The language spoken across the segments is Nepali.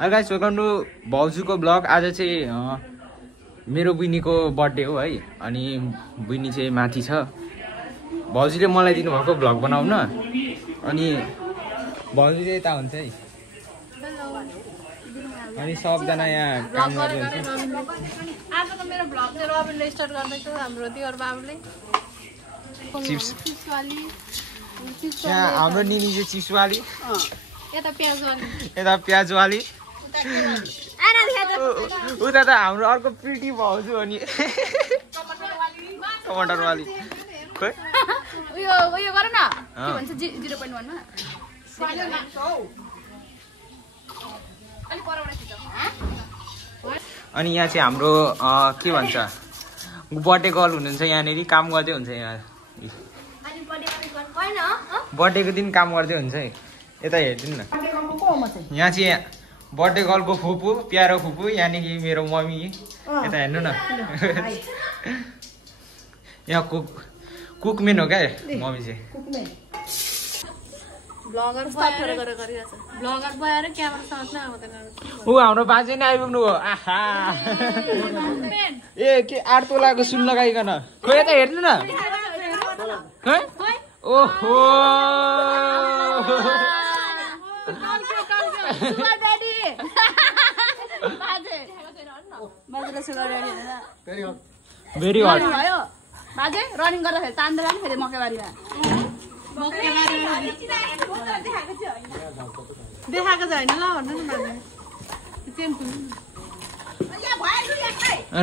गाइस वेलकम टु भाउजूको ब्लग। आज चाहिँ मेरो बहिनीको बर्थडे हो है, अनि बहिनी चाहिँ माथि छ। भाउजूले मलाई दिनुभएको ब्लग बनाउन, अनि भाउजू चाहिँ यता हुन्छ है। अनि सबजना यहाँ काम गर्दै हुन्छ। आजको मेरो ब्लग चाहिँ रबिनले स्टार्ट गर्दैछ, हाम्रो दिवर बाबुले। यहाँ हाम्रो निनी चाहिँ चिप्सवाली, यता प्याजवाली, यता प्याजवाली, उता त हाम्रो अर्को प्रिटी भाउजू हो नि टमाटरवाली। खोइ उयो गर न, के भन्छ 0.1 मा अलि परबाट खिच। अनि यहाँ चाहिँ हाम्रो के भन्छ बर्थडे गर्ल हुनुहुन्छ, यहाँनिर काम गर्दै हुन्छ। यहाँ बर्थडेको दिन काम गर्दै हुन्छ है। यता हेरिदिनु न, यहाँ चाहिँ बर्थडे गर्लको फुपू, प्यारो फुपू, यहाँनिर मेरो मम्मी। यता हेर्नु न, यहाँ कुकमेन हो क्या मम्मी चाहिँ। ब्लगर भएर क्यामेरा समात्न आउँदैन। ऊ हाम्रो बाजे नै आइपुग्नु हो। आहा ए के 8 तोलाको सुन लगाइकन। खोइ यता हेर्नु न, खोइ ओहो भेरी हट बाजे रनिङ गर्दाखेरि तान्दै लाने फेरि मकैबारीमा देखाएको छ होइन ल भन्नु न बाजे।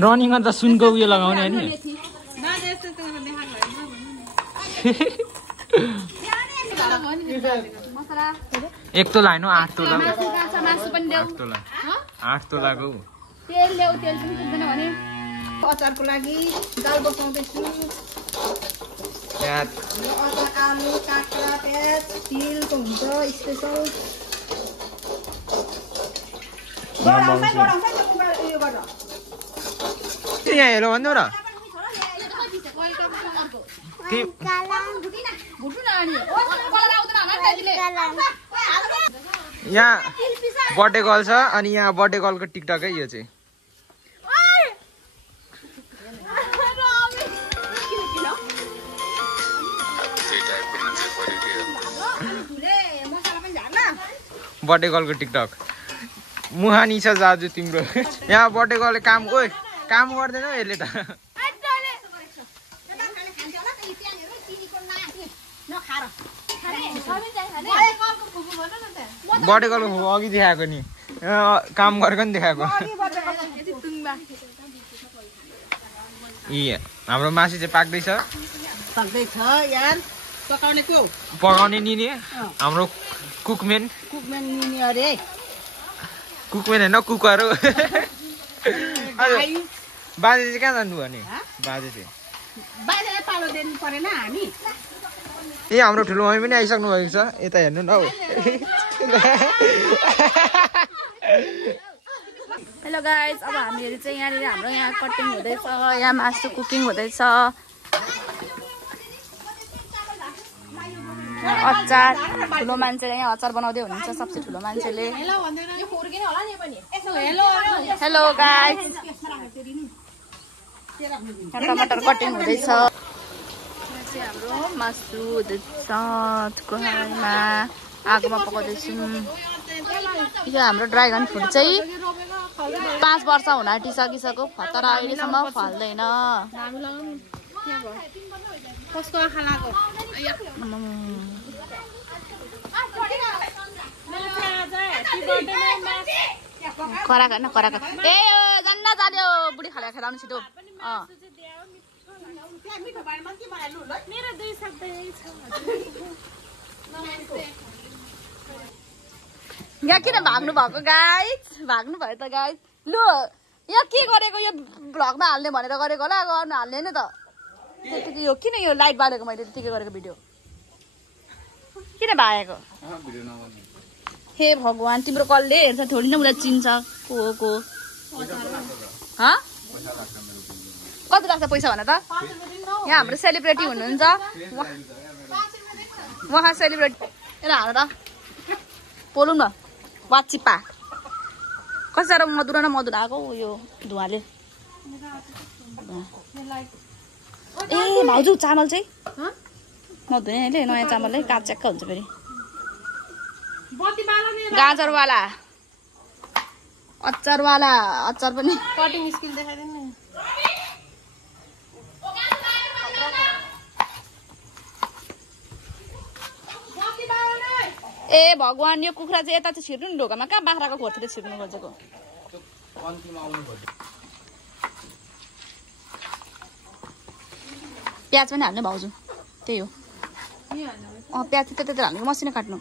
रनिङ गर्दा सुनको उयो लगाउने होइन। एक तोला होइन 8 तोला, 8 तोलाको तेल ल्याऊ, तेल पनि पुग्दैन भने। अचारको लागि दाल बसाउँदैछु। अचार, आलु, काँक्रा, प्याज, तिलको हुन्छ स्पेसल। यहाँ हेलो भन्नु र यहाँ बर्थडे गर्ल छ, अनि यहाँ बर्थडे गर्लको टिकटक है यो चाहिँ। बर्थडे गर्लको टिकटक मुहानी छ जाजु तिम्रो। यहाँ बर्थडे गर्लले काम काम गर्दैन यसले त। बर्थडे गर्लको फुपू अघि देखाएको नि, काम गरेको नि देखाएको। ए हाम्रो मासु चाहिँ पाक्दैछ यार। पकाउने निनी हाम्रो कुकमेन निनी अरे, कुकमेन होइन कुकर हो। बाजे चाहिँ कहाँ जानु भने? बाजे चाहिँ बाजेलाई पालो दिनु परेन हामी। ए हाम्रो ठुलो मम्मी पनि आइसक्नु भएको छ। यता हेर्नु न हौ। हेलो गाइज, अब हामीहरू चाहिँ यहाँनिर हाम्रो यहाँ कटिङ हुँदैछ, यहाँ मासु कुकिङ हुँदैछ। अचार ठुलो मान्छेले यहाँ अचार बनाउँदै हुनुहुन्छ, सबसे ठुलो मान्छेले। हेलो गाइज, टमाटर कटिङ हुँदैछ। हाम्रो मासु हुँदैछ, आगोमा पकाउँदैछौँ। यो हाम्रो ड्रागन फ्रुट चाहिँ 5 वर्ष हुन आँटिसकिसक्यो, तर अहिलेसम्म फल्दैन। कराका न कराका ए जान्न जान्यो बुढी खाले खेलाउनु छिटो। यहाँ किन भाग्नु भएको गाइज? भाग्नु भयो त गाइज। लु यहाँ के गरेको? यो भ्लगमा हाल्ने भनेर गरेको होला, गर्नु हाल्ने नि त। यो किन यो लाइट बालेको? मैले त्यतिकै गरेको भिडियो किन भागेको? हे भगवान्, तिम्रो कलले हेर्छ थोडी न उसलाई चिन्छ को कति लाग्छ पैसा भन त? यहाँ हाम्रो सेलिब्रेटी हुनुहुन्छ, उहाँ सेलिब्रेटी। हाल त बोलौँ न वाचिपा कति साह्रो मधुरो न मधुरो आएको यो धुवाले ए भाउजू चामल चाहिँ नधुने अहिले नयाँ चामल है काच्याक्क हुन्छ फेरि गाजरवाला अचारवाला अचार पनि कटिङ स्किल देखाइदिनु नि ए भगवान यो कुखुरा चाहिँ यता चाहिँ छिर्नु नि ढोकामा कहाँ बाख्राको खोरतिर छिर्नु खोजेको प्याज पनि हाल्ने भाउजू त्यही हो प्याज चाहिँ त्यता हाल्नु मसिनो काट्नु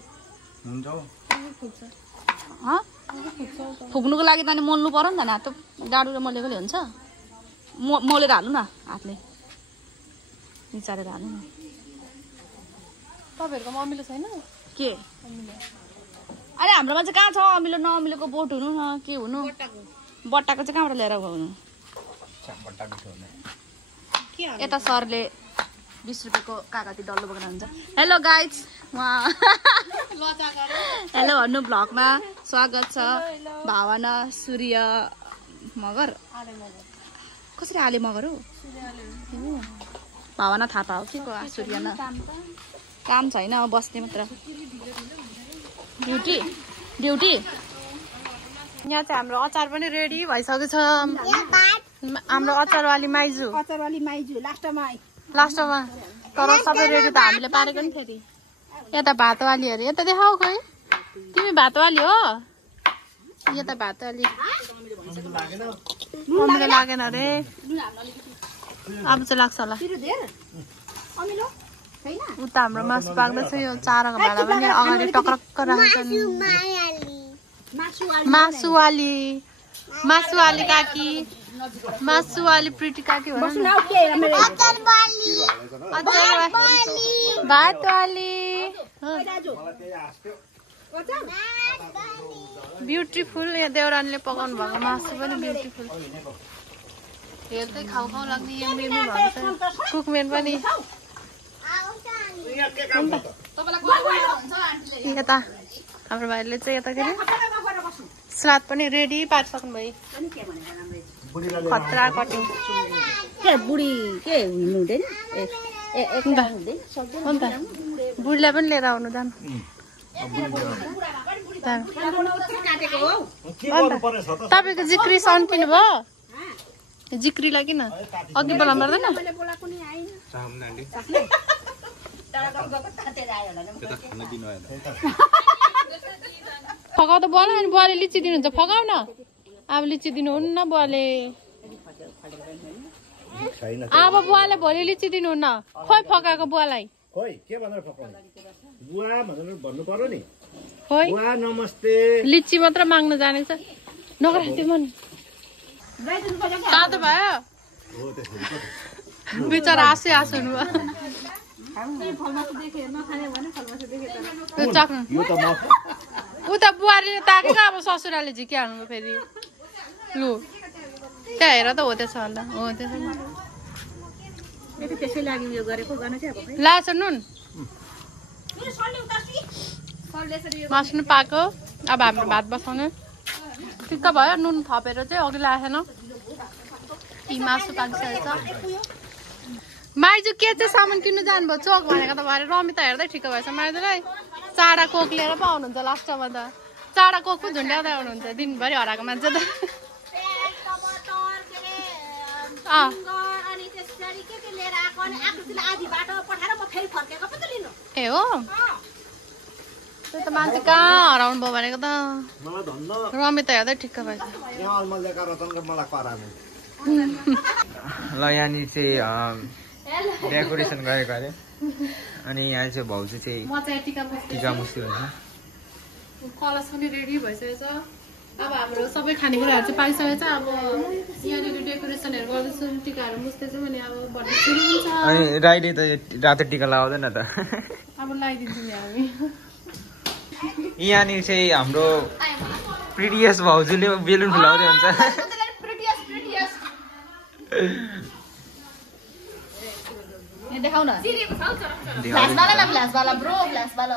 फुक्नुको लागि त अनि मोल्नु पर्यो नि त हात डाडु र मोलेकोले हुन्छ मोलेर हाल्नु न हातले निचारेर हाल्नु न तपाईँहरूको अमिलो छैन के अरे हाम्रोमा चाहिँ कहाँ छ अमिलो नअमिलोको बोट हुनु न के हुनु बट्टाको चाहिँ कहाँबाट लिएर हुनु यता सरले 20 रुपियाँको कागती डल्लो बोकेर हुन्छ हेलो गाइज हेलो भन्नु भ्लगमा स्वागत छ भावना सूर्य मगर कसरी आले मगर हो भावना थापा हो के को सूर्य न काम छैन बस्ने मात्र ड्युटी ड्युटी यहाँ चाहिँ हाम्रो अचार पनि रेडी भइसकेको छ हाम्रो अचारवाली माइजू लास्टमा तर सबै रेडी त हामीले पारेको नि फेरि यता भातवाली अरे यता देखाऊ खोइ तिमी भातवाली हो यता भातवाली अमिलो लागेन अरे अब चाहिँ लाग्छ होला उता हाम्रो मासु पाक्दैछ यो चाराको भाँडा पनि अगाडि टक्रक्क राखेको मासुवाली काकी मासुवाली प्रिटी काकी हो भातवाली ब्युटिफुल यहाँ देउरानीले पकाउनु भएको मासु पनि ब्युटिफुल हेर्दै खाउ लाग्ने यम्मी भन्छ कुकमेन पनि यता हाम्रो भाइले चाहिँ यता के अरे सलाद पनि रेडी पारिसक्नु भयो खतरा कटिङ बुढीलाई पनि लिएर आउनु जानु तपाईँको जिक्री सन्किनु भयो जिक्रीलाई किन अघि बोलाउनु पर्दैन फकाउ त बोला अनि बुवाले लिची दिनुहुन्छ फकाउ न अब लिची दिनुहुन्न बुवाले अब बुवाले भोलि लिची दिनुहुन्न खोइ फकाएको बुवालाई खोइ लिची मात्र माग्न जानेछ नगराइदियो मन तातो भयो बिचरा आँसु हुनुभयो उता बुहारीले ताकेको अब ससुराले झिकिहाल्नु फेरि लु त्यहाँ हेर त हो त्यसो होला हो त्यसो लाछ नुन मासु पाएको अब हाम्रो भात बसाउने ठिक्क भयो नुन थपेर चाहिँ अघि लाखेन यी मासु पाकिसकेको छ माइजू के चाहिँ सामान किन्नु जानुभयो चोक भनेको त भरे रमिता हेर्दै ठिक्क भएछ माइजूलाई चाडा कोक लिएर पो आउनुहुन्छ लास्टमा त चाडा कोक पो झुन्ड्याउँदै आउनुहुन्छ दिनभरि हराएको मान्छे त ए हो त्यो त मान्छे कहाँ हराउनु भयो भनेको त रमिता हेर्दै ठिक्क भएछ ल यहाँनिर चाहिँ डेकोरेसन गरेको अरे अनि यहाँ चाहिँ भाउजू चाहिँ टिका मुस्किल हुन्छ कलश पनि रेडी भइसकेको छ अब हाम्रो सबै खानेकुराहरू चाहिँ पाइसकेको छ अब यहाँनिर डेकोरेसनहरू गर्दैछौँ टिकाहरू मुस्दैछौँ अनि अब भर्ती सुरु हुन्छ अनि राईले त रातो टिका लगाउँदैन त अब लगाइदिन्छौँ नि हामी यहाँनिर चाहिँ हाम्रो प्रिटियस भाउजूले बेलुन फुलाउँदै हुन्छ देखाउ न फ्ल्यास वाला ब्रो फ्ल्यास वाला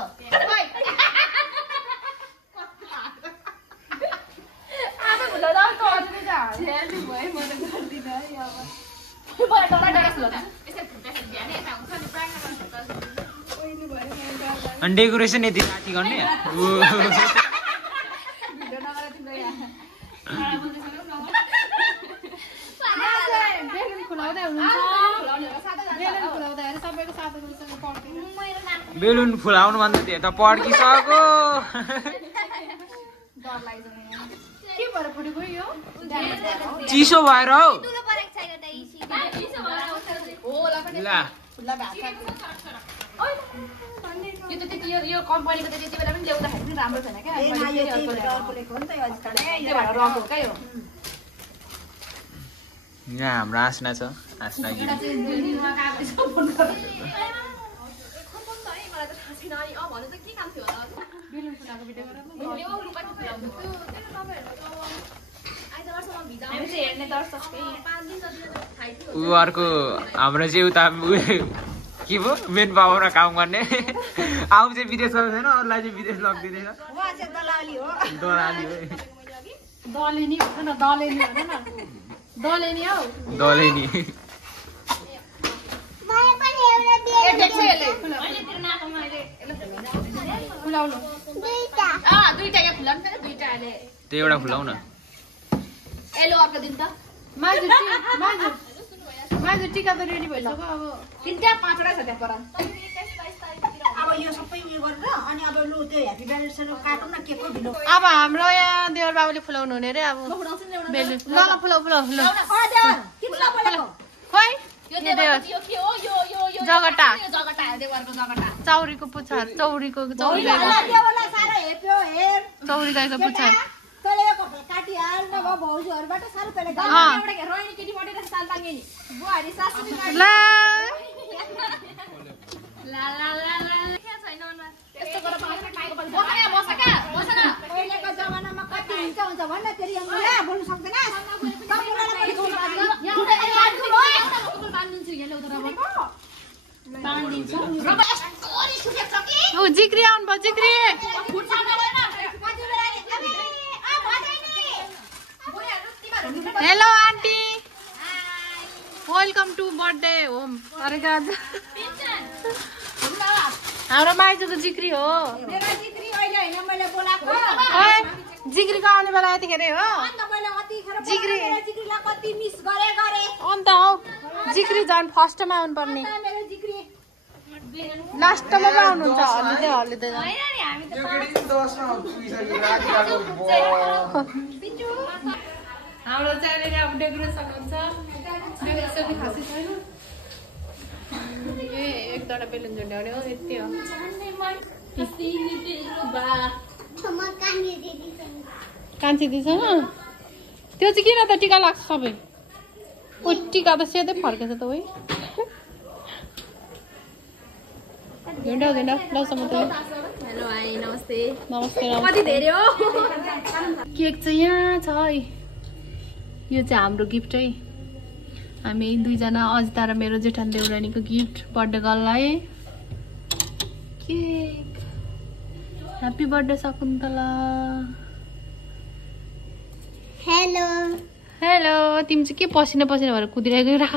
अनि डेकोरेसन यति राति गर्ने बेलुन फुलाउनु भन्दा त्यो त पड्किसक्यो चिसो भएर हौ यो त त्यति यो कम्पनीको त त्यति बेला पनि ल्याउँदाखेरि पनि राम्रो छैन क्या यहाँ हाम्रो आसना छ आसना ऊ अर्को हाम्रो चाहिँ उता के भयो मेन पावरमा काम गर्ने आऊ चाहिँ विदेश छैन अरूलाई चाहिँ विदेश लगिदिँदैन दलाली हो दलेनी त्यो एउटा फुलाउ न माजु टिका त रेडी भइसक्यो अब तिनटा पाँचवटा छ त्यहाँ पर अब यो सबै उयो गरेर अनि अब लु त्यो ह्यापी ब्यालेन्सहरु काटौ न केकको भिडियो अब हाम्रो यहाँ देवर बाबुले फुलाउनु हुने रे अब बेलुन ल फुलाउ ल खोइ यो देवर यो के हो यो जगटा जगटा देवरको जगटा चौरीको पुच्छर चौरी देवरलाई सारा हेप्यो हेर चौरी गाईको पुच्छर तलेको काटी हाल न भयो भौजुहरुबाट सारा तले एउटा रोइनी केटी मटेर साल ताङ्गे नि बुहारी सासुले ला ला ला ला ला के छैन न यस्तो गरेर बसका पहिलेको जमानामा कति हुन्छ भन्न तेरी अङ्गला बोल्न सक्दैन तपाईलाई पनि बान्दिन्छु यहाँ ल्याउँदा बान्दिन्छु ओ जिग्री आउनु भयो जिग्री hello aunty welcome to birthday home अरे गाज हाम्रो माइजूको जिग्री हो मेरा जिग्री अहिले हैन मैले बोलाको ओए जिग्रीको आउने बेला यतिखेर हो अन्त मैले अतिखेर जिग्री जिग्रीलाई कति मिस गरे अन्त हौ जिग्री झन् फर्स्टमा आउनु पर्ने मेरो जिग्री लास्टमा पो आउनुहुन्छ हल्लिँदै हाम्रो चाहिँ अब डेकोरेसन हुन्छ डेकोरेसन खासै छैन ए एकदुईवटा बेलुन झुन्ड्याउने हो यति हो कान्छी दिसँग त्यो चाहिँ किन त टिका लाग्छ सबै ओ टिका त सेधै फर्केछ त है झुन्ड्याउ लौसम्म त हेलो भाइ नमस्ते नमस्ते कति धेरै हो केक चाहिँ यहाँ छ है यो चाहिँ हाम्रो गिफ्ट है हामी दुईजना अजिता र मेरो जेठान देउरानीको गिफ्ट बर्थडे गर्ललाई cake happy birthday Shakuntala hello hello तिमी चाहिँ के पसिना भएर कुदिरहेको राख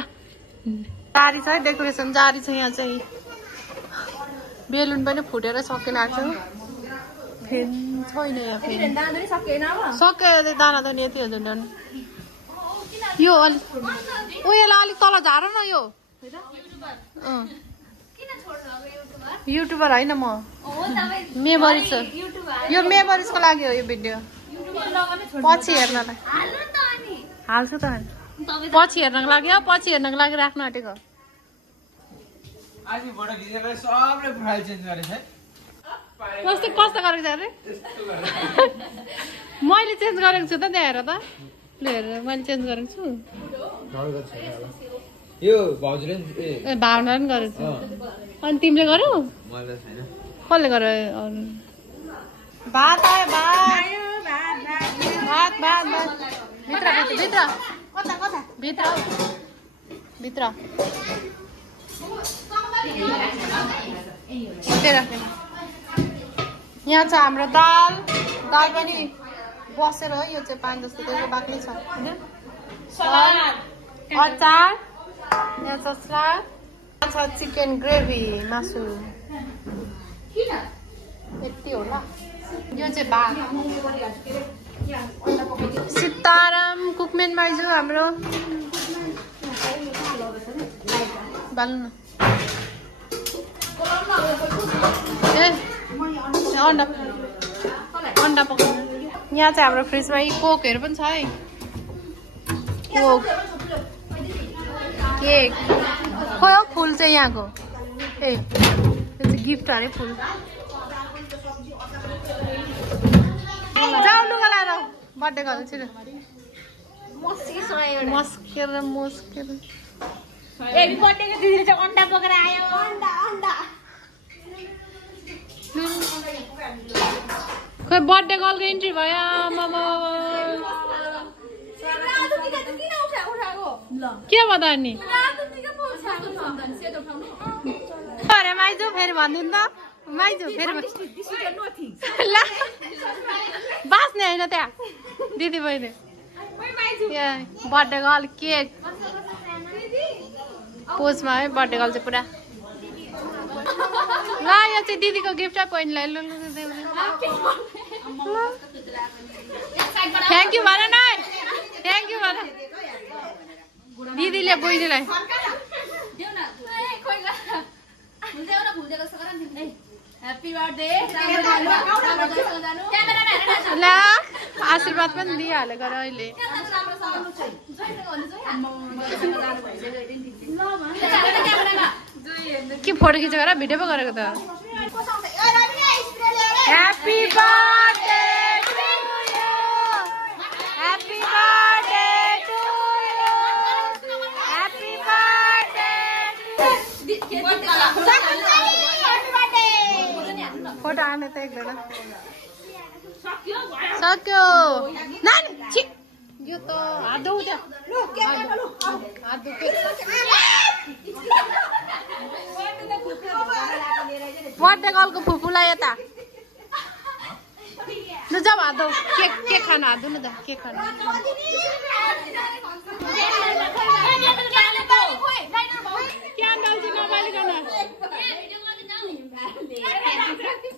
जारी छ है डेकोरेसन जारी छ यहाँ चाहिँ बेलुन पनि फुटेर सकिन आएको छ फेन छैन यहाँ फेन सक्यो दाना त नि यति हो झुन्ड्याउनु यो उयोलाई अलिक तल झार न यो युट्युबर होइन म मेमोरिज यो मेमोरिजको लागि हो यो भिडियो पछि हेर्नलाई हाल्छु त पछि हेर्नको लागि हो पछि हेर्नको लागि राख्न आँटेको कस्तो गरेको छ अरे मैले चेन्ज गरेको छु त त्यहाँ हेर त हेर मैले चेन्ज गरेको छु यो भाउजूले ए भावना पनि गरेको छु अनि तिमीले गर्यौ कसले गर भात आयो भात भात भात भित्र भित्र भित्र भित्र यहाँ छ हाम्रो दाल पनि बसेर हो यो चाहिँ 5 जस्तो त्यसको बाक्लै छ अचार यहाँ छ सलाद छ चिकन ग्रेभी मासु यति होला यो चाहिँ भात सीताराम कुकमेन माइजू हाम्रो बाल्नु न अन्डा पकाउनु यहाँ चाहिँ हाम्रो फ्रिजमा यी कोकहरू पनि छ है कोक केक खोइ हो फुल चाहिँ यहाँको ए यो चाहिँ गिफ्ट अरे फुल जाऊ लुगा लाएर बर्थडे गर्नु छिटो मस्केर अन्डा पकाएर आयो अन्डा खोइ बर्थडे गर्लको इन्ट्री भयो के भन्दा नि अरे माइजू फेरि भनिदिनु त माइजू फेरि ल बाँच्ने होइन त्यहाँ दिदी बहिनी बर्थडे गर्ल केक पोजमा है बर्थडे गर्ल चाहिँ पुरा ल यो चाहिँ दिदीको गिफ्ट है बहिनीलाई थ्याङ्क यू भन न थ्याङ्क यू भन दिदीले बहिनीलाई ल आशीर्वाद पनि दिइहालेको र अहिले के फोटो खिचेको र भिडियो पो गरेको त happy birthday to you happy birthday to you happy birthday photo आने त एकजना सक्यो नानी छि यो त हात दुख्छ हात दुख्छ बर्थडे गर्लको फुपूलाई यता ल जाऊ हात दौ के खानु हात दुनु त के खानु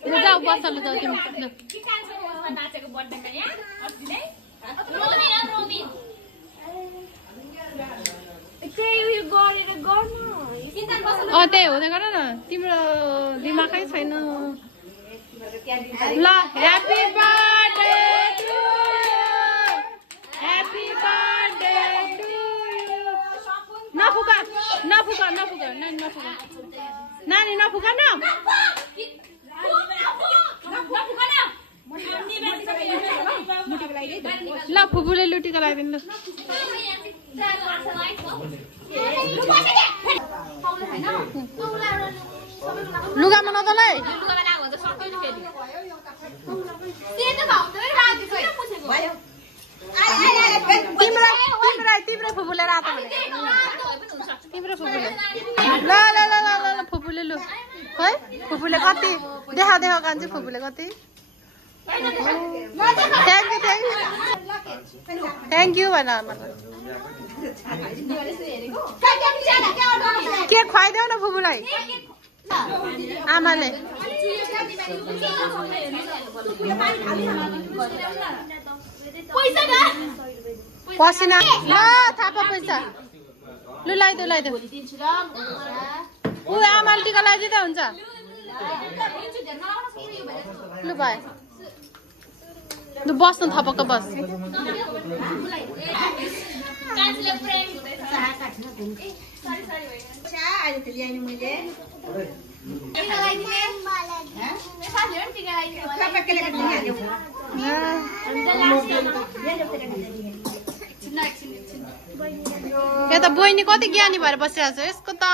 ल जाऊ बस ल जाऊ तिमी त्यही हुँदै गर न तिम्रो दिमागै छैन ल happy birthday to happy birthday to नफुका नफुका नफुका नानी नफुका नानी नफुका न ल फुपूले लुटीको लगाइदिनु लुगामा नदलै तिम्रो फुपूले रातो तिम्रो फुपूले ल ल ल ल ल फुपूले लु है फुपूले कति देखा देखा कान्छ फुपूले कति थ्याङ्क यू भन के खुवाइदेऊ न फुपूलाई आमाले पसिना ल थापा पैसा लु लगाइदेऊ लगाइदेऊ ऊ आमाले टिका लगाइदिँदा हुन्छ लु भयो लु बस्नु थपक्क बस यता बहिनी कति ज्ञानी भएर बसिरहेको छ यसको त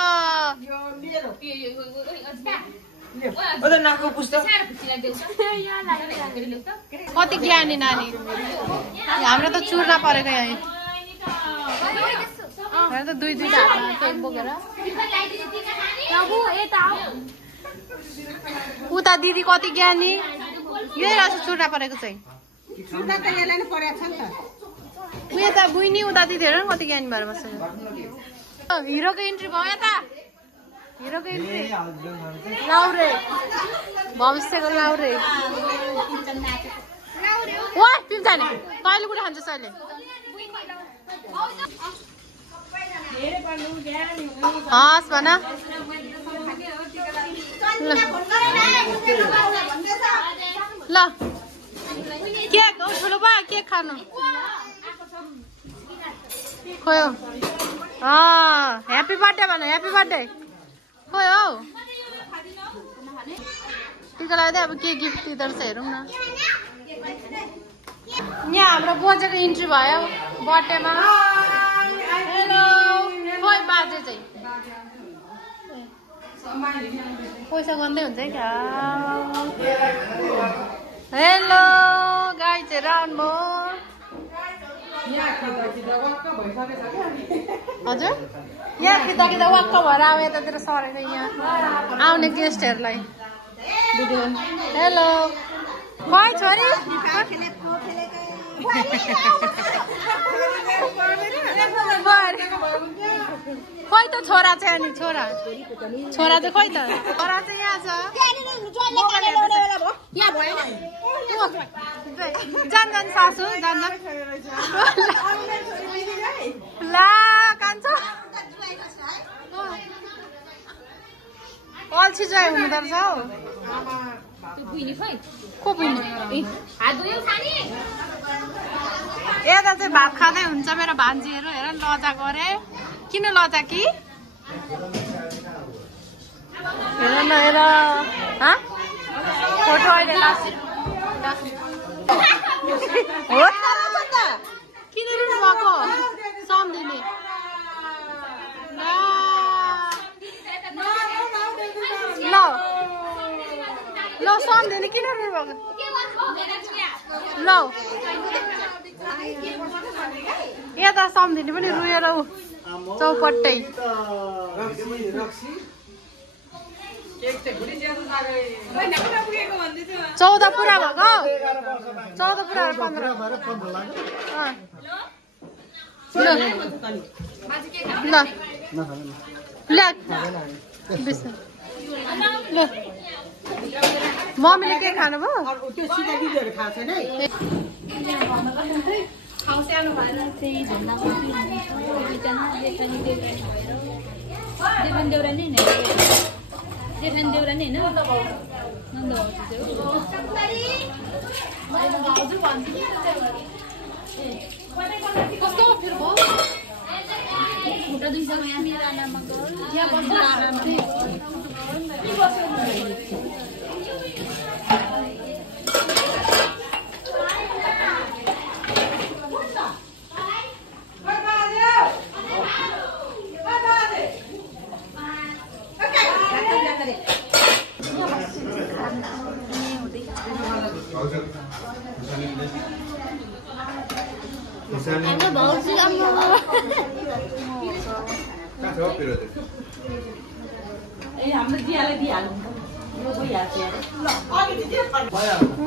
कति ज्ञानी नानी हाम्रो त चुर्ना परेको यहाँ त दुई दुईटा हातमा बोकेर उता दिदी कति ज्ञानी यही रहेछ चुर्ना परेको चाहिँ सुन्दा त यसलाई नै परेको छ नि त उयो त बुइनी उताति धेरै कति ज्ञानी भएर बस्छ हिरोको इन्ट्री भयो यता हिरोको इन्ट्री लाउरे भविष्यको लाउरे वा पिम्चाने तैँले कुरा खान्छस् अहिले हस् भन ल केक हो ठुलो बा केक खानु खोयो ह्याप्पी बर्थडे भन ह्याप्पी बर्थडे खोइ हौ टिका लगाइदियो अब के गिफ्ट दिँदो रहेछ हेरौँ न यहाँ हाम्रो बोजेको इन्ट्री भयो बर्थडेमा हेलो खोइ बाजे चाहिँ पैसा गर्दै हुन्छ है क्या हेलो गाई चाहिँ राउन्ड भयो हजुर यहाँ खिच्दा खिच्दा वाक्क भएर आऊ यतातिर सरेको यहाँ आउने गेस्टहरूलाई भिडियो हेलो खै छोरी खोइ त छोरा चाहिँ अनि छोरा छोरा चाहिँ खोइ त छोरा चाहिँ यहाँ छ जान जान सासु जान ला कान्छ अल्छी चाहिँ हुँदो रहेछ हौ को बुझ्ने यता चाहिँ भात खाँदै हुन्छ मेरो भान्जीहरू हेर लजा गरे किन लजा कि हेर न हेर फोटो अहिले किन रुनु भएको सम्झिने ल ल सम्झिने किन रुनु भएको ल यता सम्झिने पनि रुएर ऊ चौपट्टै 14 पुरा भएको 14 पुरा 15 ल ल मम्मीले के खानुभयो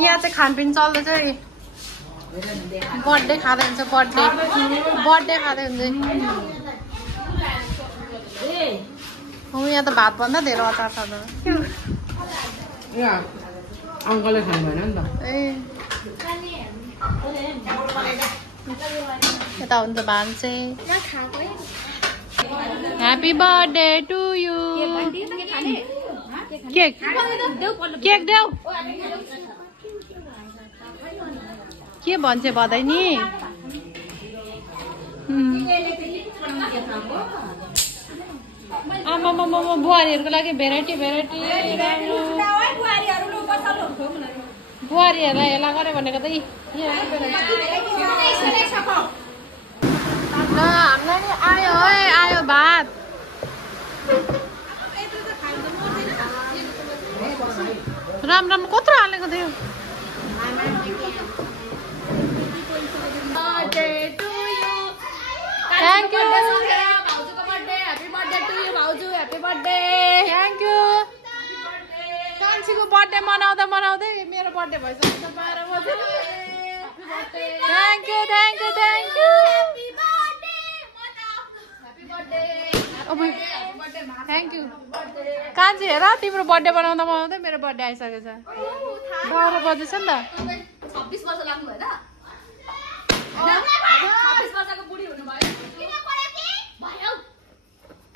यहाँ चाहिँ खानपिन चल्दैछ नि बर्थडे खाँदै हुन्छ बर्थडे खाँदै हुन्छ यहाँ त भात भन्दा धेरै अचार छ अङ्कलले खानु भएन नि त यता हुन्छ भान चाहिँ happy birthday to you cake cake देऊ के भन्छ बधाई नि आमा बुहारीहरूको लागि भेराइटी बुहारीहरूलाई हेला गरे भनेको त हामीलाई नि आयो है आयो भात राम्रो कत्रो हालेको थियो थ्याङ्क यू थ्याङ्क यू कान्छीको बर्थडे मनाउँदै मेरो बर्थडे भइसक्यो 12 बजे thank you thank you thank you thank you कान्छी हेर तिम्रो बर्थडे बनाउँदा बनाउँदै मेरो बर्थडे आइसकेछ 12 बजेछ नि त 26 वर्ष लाग्नु भएन 26 वर्षको बुढी हुनु भयो किन परे के भयो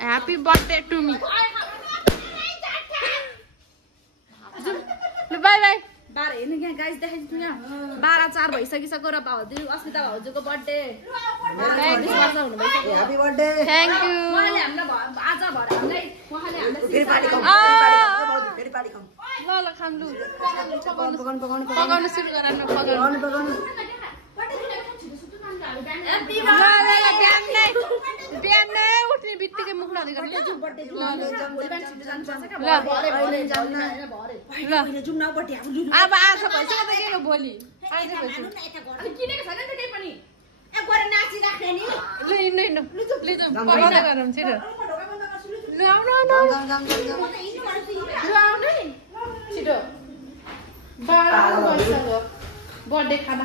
ह्यापी बर्थडे टु मी ल बाई बाई 12 हेर्नु यहाँ गाइस देखाइदिन्छु यहाँ 12/4 भइसकिसक्यो र भाउजू अस्मिता भाउजूको बर्थडे हुनु भइसक्यो ह्यापी बर्थडे थ्याङ्क यू उहाँले हामीलाई आज भएर हामीलाई उहाँले हामीलाई फेरि पार्टी खाऊ फेरि पार्टी खाऊ ल ल खाम लु पकाउनु पकाउन सुरु गराउनु पकाउनु बिहान उठ्ने बित्तिकै मुख नदी गर्नु अब आज भइसक्यो त के भोलि आज भइसक्यो किनेको छैन नि त केही पनि पकाउँदै गरौँ छिटो ल आउनु छिटो 12 बजिसक्यो बर्थडे खाना